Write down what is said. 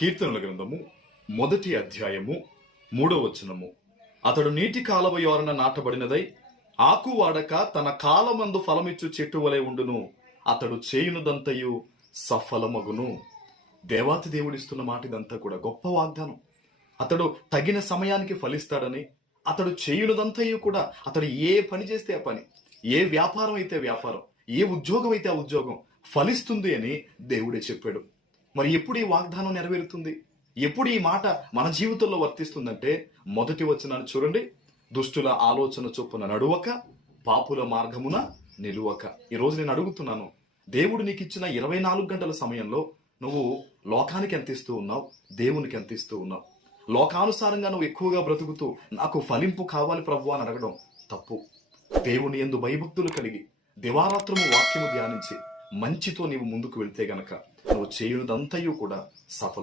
కీర్తనల గ్రంథము 1వ అధ్యాయము 3వ వచనము. అతడు నీటి కాలవ యోరన నాటబడినదై ఆకు వాడక తన కాలమందు ఫలమిచ్చు చెట్టు వలె ఉండును. అతడు చేయునదంతయు సఫలమగును. దేవాతి దేవుడిస్తున్న మాట ఇదంతా కూడా గొప్ప వాగ్దానం. అతడు తగిన సమయానికి ఫలిస్తాడని, అతడు చేయునదంతయు కూడా, అతడు ఏ పని చేస్తే ఆ పని, ఏ వ్యాపారం అయితే వ్యాపారం, ఏ ఉద్యోగం అయితే ఆ ఉద్యోగం ఫలిస్తుంది అని దేవుడే చెప్పాడు. మరి ఎప్పుడు ఈ వాగ్దానం నెరవేరుతుంది? ఎప్పుడు ఈ మాట మన జీవితంలో వర్తిస్తుందంటే, మొదటి వచనాన్ని చూడండి. దుష్టుల ఆలోచన చొప్పున నడువక, పాపుల మార్గమున నిలువక. ఈరోజు నేను అడుగుతున్నాను, దేవుడు నీకు ఇచ్చిన 24 గంటల సమయంలో నువ్వు లోకానికి ఎంత ఇస్తూ ఉన్నావు, దేవునికి ఎంత ఇస్తూ ఉన్నావు? లోకానుసారంగా నువ్వు ఎక్కువగా బ్రతుకుతూ నాకు ఫలింపు కావాలి ప్రభు అని అడగడం తప్పు. దేవుని యందు భయభక్తులు కలిగి దివారాత్రము వాక్యము ధ్యానించి మంచితో నీవు ముందుకు వెళ్తే గనక నువ్వు చేయునదంతయు కూడా సఫలం.